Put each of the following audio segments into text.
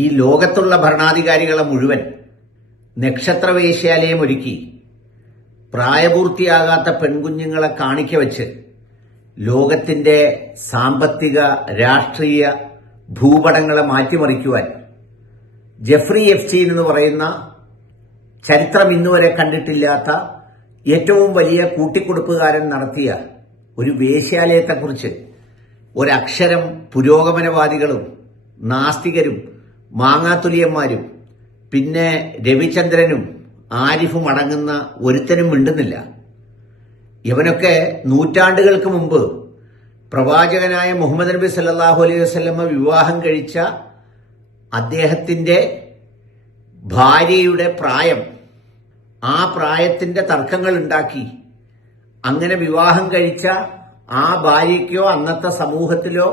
ഈ ലോകത്തുള്ള ഭരണാധികാരികളെ മുഴുവൻ നക്ഷത്രവേശ്യാലയം ഒരുക്കി പ്രായപൂർത്തിയാകാത്ത പെൺകുഞ്ഞുങ്ങളെ കാണിക്ക വെച്ച് ലോകത്തിന്റെ സാമ്പത്തിക രാഷ്ട്രീയ ഭൂപടങ്ങളെ മാറ്റിമറിക്കുവാൻ ജെഫ്രി എപ്സ്റ്റീൻ എന്ന് പറയുന്ന ചരിത്രം ഇന്നുവരെ കണ്ടിട്ടില്ലാത്ത ഏറ്റവും വലിയ കൂട്ടിക്കൊടുപ്പുകാരൻ നടത്തിയ ഒരു വേശ്യാലയത്തെക്കുറിച്ച് ഒരക്ഷരം പുരോഗമനവാദികളും നാസ്തികരും മാങ്ങാത്തുലിയന്മാരും പിന്നെ രവിചന്ദ്രനും ആരിഫും അടങ്ങുന്ന ഒരുത്തനും മിണ്ടുന്നില്ല. ഇവനൊക്കെ നൂറ്റാണ്ടുകൾക്ക് മുമ്പ് പ്രവാചകനായ മുഹമ്മദ് നബി സല്ലല്ലാഹു അലൈഹി വസല്ലമ വിവാഹം കഴിച്ച അദ്ദേഹത്തിന്റെ ഭാര്യയുടെ പ്രായം, ആ പ്രായത്തിന്റെ തർക്കങ്ങൾ ഉണ്ടാക്കി അങ്ങനെ വിവാഹം കഴിച്ച ആ ഭാര്യയ്ക്കോ അന്നത്തെ സമൂഹത്തിലോ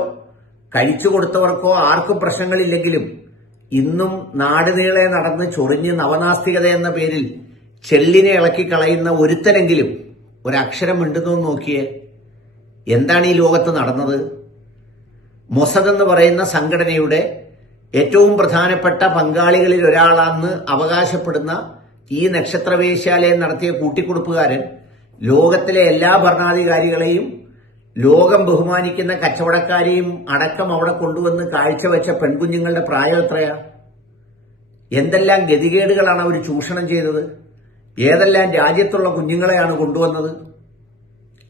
കഴിച്ചു കൊടുത്തവർക്കോ ആർക്കും പ്രശ്നങ്ങളില്ലെങ്കിലും ഇന്നും നാടുനീളെ നടന്ന് ചൊറിഞ്ഞ് നവനാസ്തികത എന്ന പേരിൽ ചെള്ളിനെ ഇളക്കി കളയുന്ന ഒരുത്തനെങ്കിലും ഒരക്ഷരം മിണ്ടുന്നു നോക്കിയേ. എന്താണ് ഈ ലോകത്ത് നടന്നത്? മൊസദ് എന്ന് പറയുന്ന സംഘടനയുടെ ഏറ്റവും പ്രധാനപ്പെട്ട പങ്കാളികളിൽ ഒരാളാണെന്ന് അവകാശപ്പെടുന്ന ഈ നക്ഷത്രവേശ്യാലയം നടത്തിയ കൂട്ടിക്കൊടുപ്പുകാരൻ ലോകത്തിലെ എല്ലാ ഭരണാധികാരികളെയും ലോകം ബഹുമാനിക്കുന്ന കച്ചവടക്കാരെയും അടക്കം അവിടെ കൊണ്ടുവന്ന് കാഴ്ചവെച്ച പെൺകുഞ്ഞുങ്ങളുടെ പ്രായം എത്രയാ? എന്തെല്ലാം ഗതികേടുകളാണ് അവർ ചൂഷണം ചെയ്തത്? ഏതെല്ലാം രാജ്യത്തുള്ള കുഞ്ഞുങ്ങളെയാണ് കൊണ്ടുവന്നത്?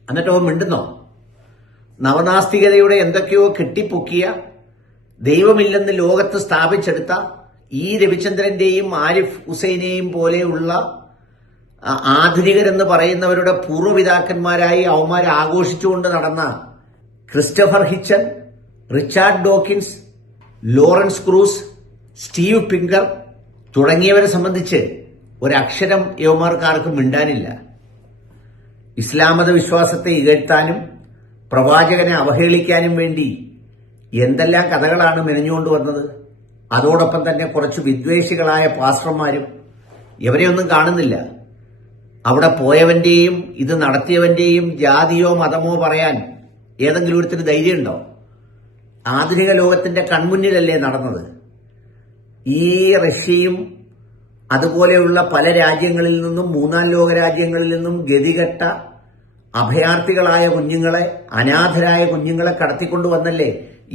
എന്നിട്ട് അവൻ മിണ്ടുന്നോ? നവനാസ്തികതയുടെ എന്തൊക്കെയോ കെട്ടിപ്പൊക്കിയ ദൈവമില്ലെന്ന് ലോകത്ത് സ്ഥാപിച്ചെടുത്ത ഈ രവിചന്ദ്രന്റെയും ആരിഫ് ഹുസൈനെയും പോലെയുള്ള ആധുനികരെന്ന് പറയുന്നവരുടെ പൂർവ്വപിതാക്കന്മാരായി അവന്മാർ ആഘോഷിച്ചുകൊണ്ട് നടന്ന Christopher Hitchens, Richard Dawkins, Lawrence Krauss, Steve Pinker തുടങ്ങിയവരെ സംബന്ധിച്ച് ഒരക്ഷരം യവന്മാർക്കാർക്കും മിണ്ടാനില്ല. ഇസ്ലാമത വിശ്വാസത്തെ ഇകഴ്ത്താനും പ്രവാചകനെ അവഹേളിക്കാനും വേണ്ടി എന്തെല്ലാം കഥകളാണ് മെനഞ്ഞുകൊണ്ട് വന്നത്. അതോടൊപ്പം തന്നെ കുറച്ച് വിദ്വേഷികളായ പാസ്റ്റർമാരും ഇവരെയൊന്നും കാണുന്നില്ല. അവിടെ പോയവന്റെയും ഇത് നടത്തിയവന്റെയും ജാതിയോ മതമോ പറയാൻ ഏതെങ്കിലും ഒരുത്തിന് ധൈര്യമുണ്ടോ? ആധുനിക ലോകത്തിന്റെ കൺമുന്നിലല്ലേ നടന്നത്? ഈ റഷ്യയും അതുപോലെയുള്ള പല രാജ്യങ്ങളിൽ നിന്നും മൂന്നാം ലോക രാജ്യങ്ങളിൽ നിന്നും ഗതികെട്ട അഭയാർത്ഥികളായ കുഞ്ഞുങ്ങളെ, അനാഥരായ കുഞ്ഞുങ്ങളെ കടത്തിക്കൊണ്ടുവന്നല്ലേ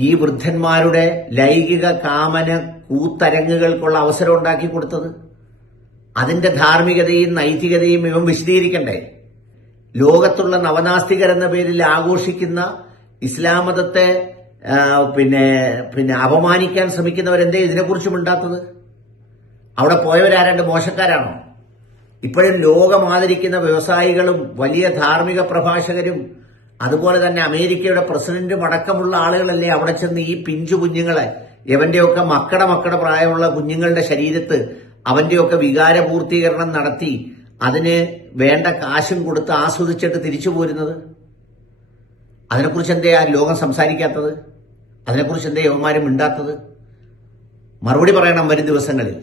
ഈ വൃദ്ധന്മാരുടെ ലൈംഗിക കാമന കൂത്തരങ്ങുകൾക്കുള്ള അവസരം ഉണ്ടാക്കി കൊടുത്തത്? അതിന്റെ ധാർമ്മികതയും നൈതികതയും ഇവൻ വിശദീകരിക്കണ്ടേ? ലോകത്തുള്ള നവനാസ്തികരെന്ന പേരിൽ ആഘോഷിക്കുന്ന ഇസ്ലാം മതത്തെ പിന്നെ അപമാനിക്കാൻ ശ്രമിക്കുന്നവരെന്തേ ഇതിനെക്കുറിച്ച് മിണ്ടാത്തത്? അവിടെ പോയവരാരണ്ട് മോശക്കാരാണോ? ഇപ്പോഴും ലോകം ആദരിക്കുന്ന വ്യവസായികളും വലിയ ധാർമ്മിക പ്രഭാഷകരും അതുപോലെ തന്നെ അമേരിക്കയുടെ പ്രസിഡന്റും അടക്കമുള്ള ആളുകളല്ലേ അവിടെ ചെന്ന് ഈ പിഞ്ചു കുഞ്ഞുങ്ങളെ, ഇവന്റെയൊക്കെ മക്കടെ പ്രായമുള്ള കുഞ്ഞുങ്ങളുടെ ശരീരത്ത് അവന്റെയൊക്കെ വികാരപൂർത്തീകരണം നടത്തി അതിന് വേണ്ട കാശും കൊടുത്ത് ആസ്വദിച്ചിട്ട് തിരിച്ചു പോരുന്നത്? അതിനെക്കുറിച്ച് എന്തേ ആ ലോകം സംസാരിക്കാത്തത്? അതിനെക്കുറിച്ച് എന്തേ യവന്മാരും മിണ്ടാത്തത്? മറുപടി പറയണം വരും ദിവസങ്ങളിൽ.